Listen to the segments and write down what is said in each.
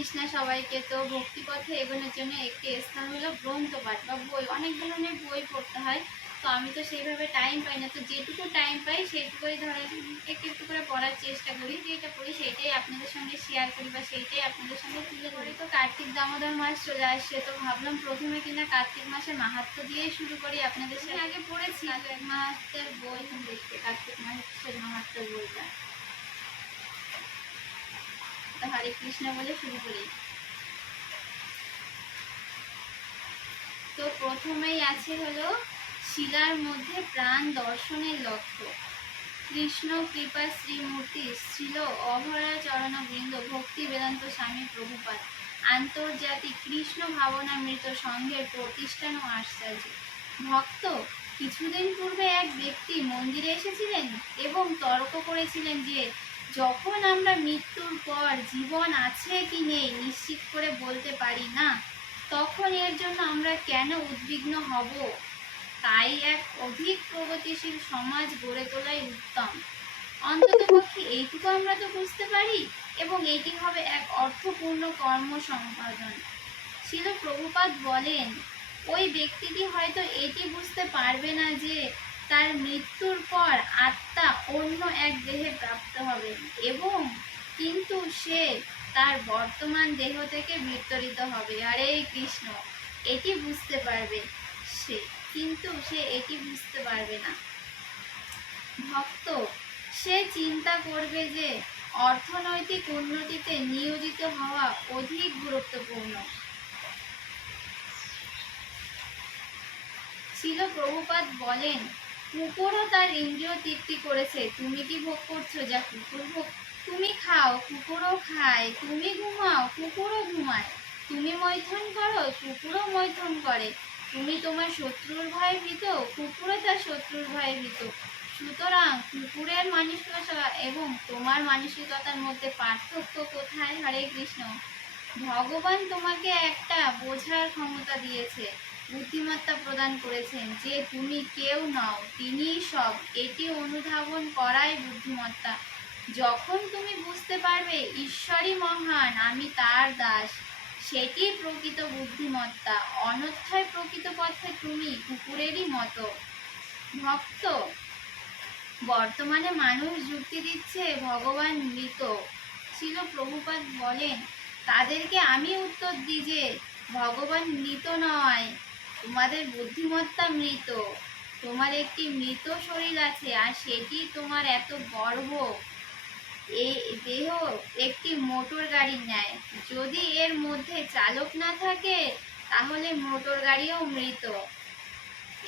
কৃষ্ণা সবাইকে তো ভক্তিপথে এগোনোর জন্য একটি স্থান হলো গ্রন্থ পাঠ বা বই। অনেক ধরনের বই পড়তে হয় তো আমি তো সেইভাবে টাইম পাই না। তো যেটুকু টাইম পাই সেটুকুই ধরেন একটু একটু করে পড়ার চেষ্টা করি যেটা পড়ি সেইটাই আপনাদের সঙ্গে শেয়ার করি বা সেইটাই আপনাদের সঙ্গে তুলে ধরি। তো কার্তিক দামোদর মাস চলে আসছে তো ভাবলাম প্রথমে কিনা কার্তিক মাসের মাহাত্ম দিয়েই শুরু করি আপনাদের সঙ্গে আগে পড়েছি। মাহাত্মের বই দেখতে কার্তিক মাসের মাহাত্ম বইটা। হরে কৃষ্ণ বলে শুরু করি। তো প্রথমেই আছে হলো শিলার মধ্যে প্রাণ দর্শনের লক্ষ্য। কৃষ্ণ কৃপা শ্রীমূর্তি ছিল অভয়া চরণ বৃন্দ ভক্তি বেদান্ত স্বামী প্রভুপাত আন্তর্জাতিক কৃষ্ণ ভাবনা মৃত সংঘের প্রতিষ্ঠান ও আশ্চর্য। ভক্ত, কিছুদিন পূর্বে এক ব্যক্তি মন্দিরে এসেছিলেন এবং তর্ক করেছিলেন যে যখন আমরা মৃত্যুর পর জীবন আছে কি নেই নিশ্চিত করে বলতে পারি না, তখন এর জন্য আমরা কেন উদ্বিগ্ন হব? তাই এক অধিক প্রগতিশীল সমাজ গড়ে তোলাই উত্তম। অন্ততপক্ষে এইটুকু আমরা তো বুঝতে পারি, এবং এটি হবে এক অর্থপূর্ণ কর্ম সম্পাদন ছিল প্রভুপাত বলেন, ওই ব্যক্তিটি হয়তো এটি বুঝতে পারবে না যে তার মৃত্যুর পর আত্মা অন্য এক দেহে প্রাপ্ত হবে এবং কিন্তু সে তার বর্তমান দেহ থেকে বিতাড়িত হবে। আরে কৃষ্ণ, এটি বুঝতে পারবে সে, কিন্তু সে এটি বুঝতে পারবে না। ভক্ত, সে চিন্তা করবে যে অর্থনৈতিক উন্নতিতে নিয়োজিত হওয়া অধিক গুরুত্বপূর্ণ। ছিল প্রভুপাত বলেন কুকুরও তার ইন্দ্রিয় তৃপ্তি করেছে। তুমি কি ভোগ করছ? যা কুকুর ভোগ। তুমি খাও, কুকুরও খায়। তুমি ঘুমাও, কুকুরও ঘুমায়। তুমি মৈথুন করো, কুকুরও মৈথুন করে। তুমি তোমার শত্রুর ভয়ে ভীত, কুকুরও তার শত্রুর ভয়ে ভীত। সুতরাং কুকুরের মানসিকতা এবং তোমার মানসিকতার মধ্যে পার্থক্য কোথায়? হরে কৃষ্ণ। ভগবান তোমাকে একটা বোঝার ক্ষমতা দিয়েছে। বুদ্ধিমত্তা প্রদান করেছেন যে তুমি কেউ নও তিনিই সব। এটি অনুধাবন করাই বুদ্ধিমত্তা। যখন তুমি বুঝতে পারবে ঈশ্বরই মহান, আমি তার দাস, সেটি প্রকৃত বুদ্ধিমত্তা। প্রকৃত পথে তুমি কুকুরেরই মতো। ভক্ত, বর্তমানে মানুষ যুক্তি দিচ্ছে ভগবান মৃত। ছিল প্রভুপাদ বলেন, তাদেরকে আমি উত্তর দিই যে, ভগবান মৃত নয় তোমাদের বুদ্ধিমত্তা মৃত। তোমার একটি মৃত শরীর আছে, আর সেটি তোমার এত গর্ব। এই দেহ একটি মোটর গাড়ির ন্যায়। যদি এর মধ্যে চালক না থাকে, তাহলে মোটর গাড়িও মৃত।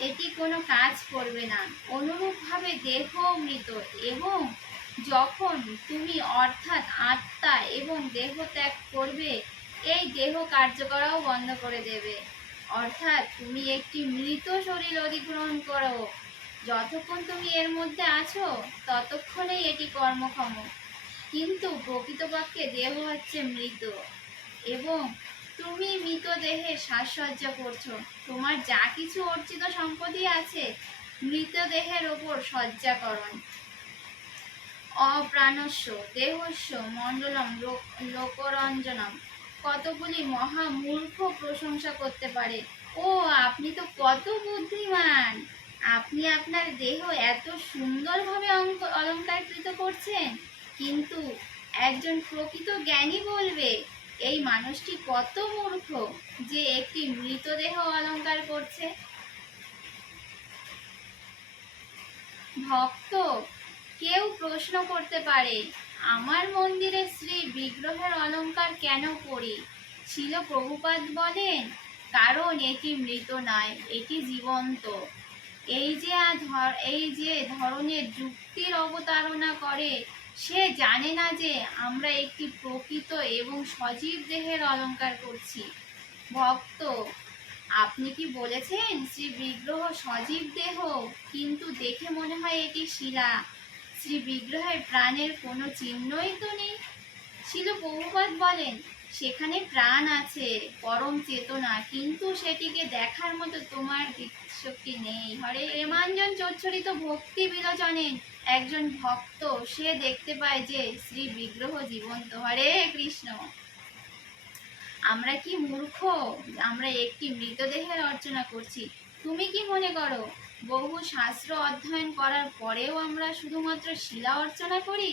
এটি কোনো কাজ করবে না। অনুরূপভাবে দেহ মৃত, এবং যখন তুমি অর্থাৎ আত্মা এবং দেহ ত্যাগ করবে, এই দেহ কার্যকরাও বন্ধ করে দেবে। অর্থাৎ তুমি একটি মৃত শরীর অধিগ্রহণ করো। যতক্ষণ তুমি এর মধ্যে আছো, ততক্ষণেই এটি কর্মক্ষম। কিন্তু প্রকৃতপক্ষে দেহ হচ্ছে মৃত এবং তুমি মৃত দেহে সাজসজ্জা করছ। তোমার যা কিছু অর্জিত সম্পত্তি আছে মৃতদেহের ওপর সজ্জাকরণ অপ্রাণস্য, দেহস্য, মণ্ডলম, লোক- লোকরঞ্জনম। কতগুলি মহা মূর্খ প্রশংসা করতে পারে। ও, আপনি তো কত বুদ্ধিমান। আপনি আপনার দেহ এত সুন্দরভাবে অলংকারকৃত করছেন। কিন্তু একজন প্রকৃত জ্ঞানী বলবে, এই মানুষটি কত মূর্খ যে একটি মৃতদেহ অলংকার করছে। ভক্ত, কেউ প্রশ্ন করতে পারে আমার মন্দিরে শ্রী বিগ্রহের অলংকার কেন করি? ছিল প্রভুপাদ বলেন, কারণ এটি মৃত নয়, এটি জীবন্ত। এই যে এই যে ধরনের যুক্তির অবতারণা করে, সে জানে না যে আমরা একটি প্রকৃত এবং সজীব দেহের অলংকার করছি। ভক্ত, আপনি কি বলেছেন শ্রী বিগ্রহ সজীব দেহ? কিন্তু দেখে মনে হয় এটি শিলা। শ্রী বিগ্রহের প্রাণের কোনো চিহ্নই তো নেই। ছিল বহুপাত বলেন, সেখানে প্রাণ আছে, পরম চেতনা, কিন্তু সেটিকে দেখার মতো তোমার শক্তি নেই। হরে প্রেমাঞ্জন চচ্ছরিত ভক্তি বিলোচনে একজন ভক্ত, সে দেখতে পায় যে শ্রী বিগ্রহ জীবন্ত। হরে কৃষ্ণ। আমরা কি মূর্খ? আমরা একটি মৃতদেহের অর্চনা করছি। তুমি কি মনে করো বহু শাস্ত্র অধ্যয়ন করার পরেও আমরা শুধুমাত্র শিলা অর্চনা করি?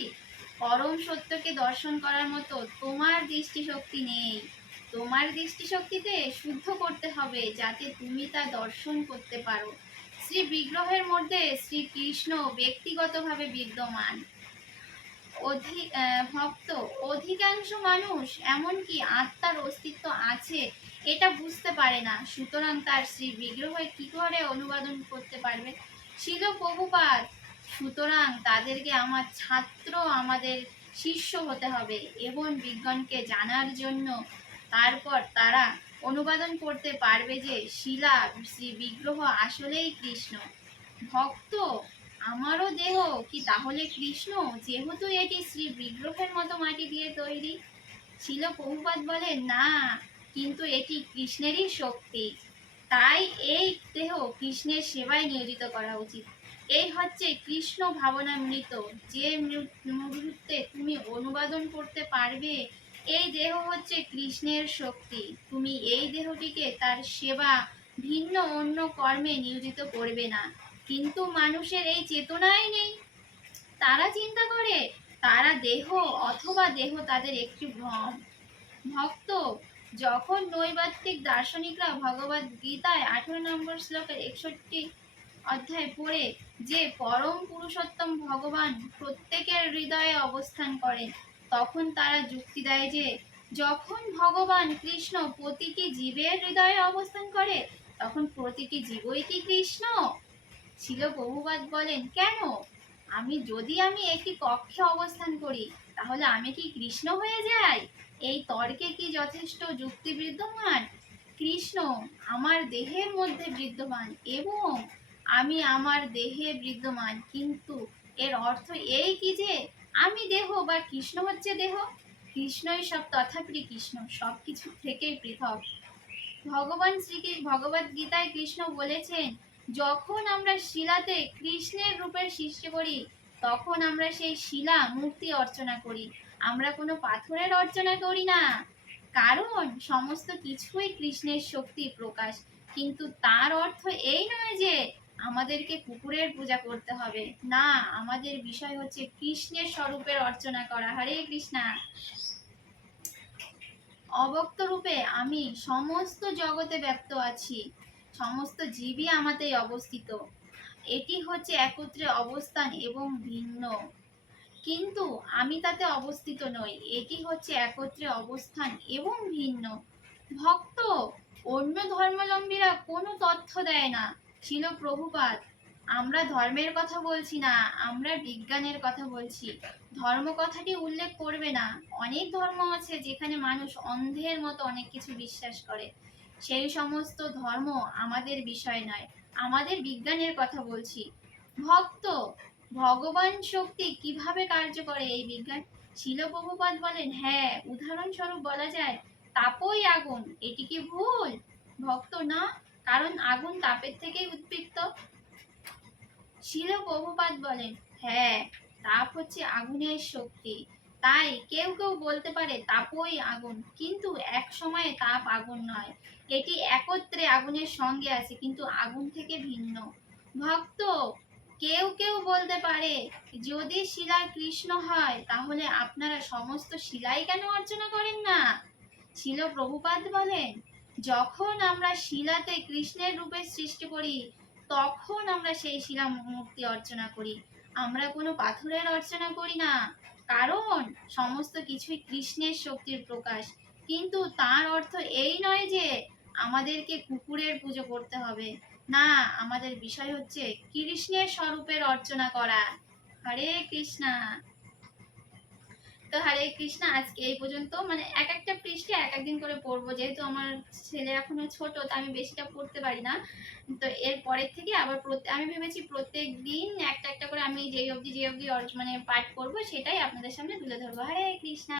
পরম সত্যকে দর্শন করার মতো তোমার দৃষ্টিশক্তি নেই। তোমার দৃষ্টিশক্তিতে শুদ্ধ করতে হবে যাতে তুমি তা দর্শন করতে পারো। শ্রী বিগ্রহের মধ্যে শ্রীকৃষ্ণ ব্যক্তিগতভাবে বিদ্যমান। অধিক ভক্ত অধিকাংশ মানুষ এমনকি আত্মার অস্তিত্ব আছে, এটা বুঝতে পারে না। সুতরাং তার শ্রী বিগ্রহে কি করে অনুবাদন করতে পারবে? ছিল প্রভুপাত সুতরাং তাদেরকে আমার ছাত্র, আমাদের শিষ্য হতে হবে এবং বিজ্ঞানকে জানার জন্য তারপর তারা অনুবাদন করতে পারবে যে শিলা শ্রী বিগ্রহ আসলেই কৃষ্ণ। ভক্ত আমারও দেহ, কি তাহলে কৃষ্ণ? যেহেতু এটি শ্রী বিগ্রহের মতো মাটি দিয়ে তৈরি। ছিল প্রভুপাত বলে, না, কিন্তু এটি কৃষ্ণেরই শক্তি। তাই এই দেহ কৃষ্ণের সেবায় নিয়োজিত করা উচিত। এই হচ্ছে কৃষ্ণ ভাবনা মৃত। যে মুহূর্তে তুমি অনুবাদন করতে পারবে, এই দেহ হচ্ছে কৃষ্ণের শক্তি। তুমি এই দেহটিকে তার সেবা ভিন্ন অন্য কর্মে নিয়োজিত করবে না। কিন্তু মানুষের এই চেতনাই নেই। তারা চিন্তা করে, তারা দেহ অথবা দেহ তাদের একটি ভ্রম। ভক্ত যখন নৈবাত্তিক দার্শনিকরা ভগবদ গীতায় আঠেরো নম্বর শ্লোকের একষট্টি অধ্যায় পড়ে যে পরম পুরুষোত্তম ভগবান প্রত্যেকের হৃদয়ে অবস্থান করেন, তখন তারা যুক্তি দেয় যে, যখন ভগবান কৃষ্ণ প্রতিটি জীবের হৃদয়ে অবস্থান করে, তখন প্রতিটি জীবই কি কৃষ্ণ? ছিল বহুবাদ বলেন, কেন? আমি, যদি আমি একটি কক্ষে অবস্থান করি, তাহলে আমি কি কৃষ্ণ হয়ে যাই? এই তর্কে কি যথেষ্ট যুক্তি বিদ্যমান? কৃষ্ণ আমার দেহের মধ্যে বিদ্যমান এবং আমি আমার দেহে বিদ্যমান, কিন্তু এর অর্থ এই কি যে আমি দেহ বা কৃষ্ণ হচ্ছে দেহ? কৃষ্ণই সব, তথাপি কৃষ্ণ, সব কিছু থেকেই পৃথক। ভগবান শ্রীকৃষ্ণ, ভগবদ গীতায় কৃষ্ণ বলেছেন যখন আমরা শিলাতে কৃষ্ণের রূপের সৃষ্টি করি, তখন আমরা সেই শিলা মূর্তি অর্চনা করি। আমরা কোনো পাথরের অর্চনা করি না। কারণ সমস্ত কিছুই কৃষ্ণের শক্তি প্রকাশ। কিন্তু তার অর্থ এই নয় যে আমাদেরকে কুকুরের পূজা করতে হবে। না, আমাদের বিষয় হচ্ছে কৃষ্ণের স্বরূপের অর্চনা করা। হরে কৃষ্ণা। অবক্ত রূপে আমি সমস্ত জগতে ব্যক্ত আছি। সমস্ত জীবই আমাতেই অবস্থিত। এটি হচ্ছে একত্রে অবস্থান এবং ভিন্ন। কিন্তু আমি তাতে অবস্থিত নই, এটি হচ্ছে একত্রে অবস্থান এবং ভিন্ন। ভক্ত, অন্য ধর্মাবলম্বীরা কোনো তথ্য দেয় না, ছিল প্রভুপাত। আমরা ধর্মের কথা বলছি না, আমরা বিজ্ঞানের কথা বলছি। ধর্ম কথাটি উল্লেখ করবে না। অনেক ধর্ম আছে যেখানে মানুষ অন্ধের মতো অনেক কিছু বিশ্বাস করে। সেই সমস্ত ধর্ম আমাদের বিষয় নয়, আমাদের বিজ্ঞানের কথা বলছি। ভক্ত, ভগবান শক্তি কীভাবে কার্য করে এই বিজ্ঞান? শিলপ্রভুপাদ বলেন হ্যাঁ উদাহরণস্বরূপ বলা যায়, তাপই আগুন, এটি কি ভুল? ভক্ত না, কারণ আগুন তাপের থেকেই উদ্বৃত্ত শিল প্রভুপাত বলেন হ্যাঁ তাপ হচ্ছে আগুনের শক্তি। তাই কেউ কেউ বলতে পারে, তাপই আগুন, কিন্তু এক সময়ে তাপ আগুন নয়। এটি একত্রে আগুনের সঙ্গে আছে, কিন্তু আগুন থেকে ভিন্ন। ভক্ত, কেউ কেউ বলতে পারে, যদি শিলা কৃষ্ণ হয়, তাহলে আপনারা সমস্ত শিলাই কেন অর্চনা করেন না? শিল প্রভুপাত বলেন, যখন আমরা শিলাতে কৃষ্ণের রূপে সৃষ্টি করি, তখন আমরা সেই শিলা মূর্তি অর্চনা করি। আমরা কোনো পাথরের অর্চনা করি না, কারণ সমস্ত কিছুই কৃষ্ণের শক্তির প্রকাশ। কিন্তু তার অর্থ এই নয় যে আমাদেরকে কুকুরের পুজো করতে হবে। না, আমাদের বিষয় হচ্ছে কৃষ্ণের স্বরূপের অর্চনা করা। হরে কৃষ্ণা। তো হরে কৃষ্ণা, আজকে এই পর্যন্ত। মানে এক একটা পৃষ্ঠে এক একদিন করে পড়ব। যেহেতু আমার ছেলে এখনও ছোট, তো আমি বেশিটা পড়তে পারি না। তো এর পরের থেকে আবার আমি ভেবেছি প্রত্যেক দিন একটা একটা করে আমি যেই অবধি যে অবধি মানে পাঠ করব, সেটাই আপনাদের সামনে তুলে ধরবো। হরে কৃষ্ণা।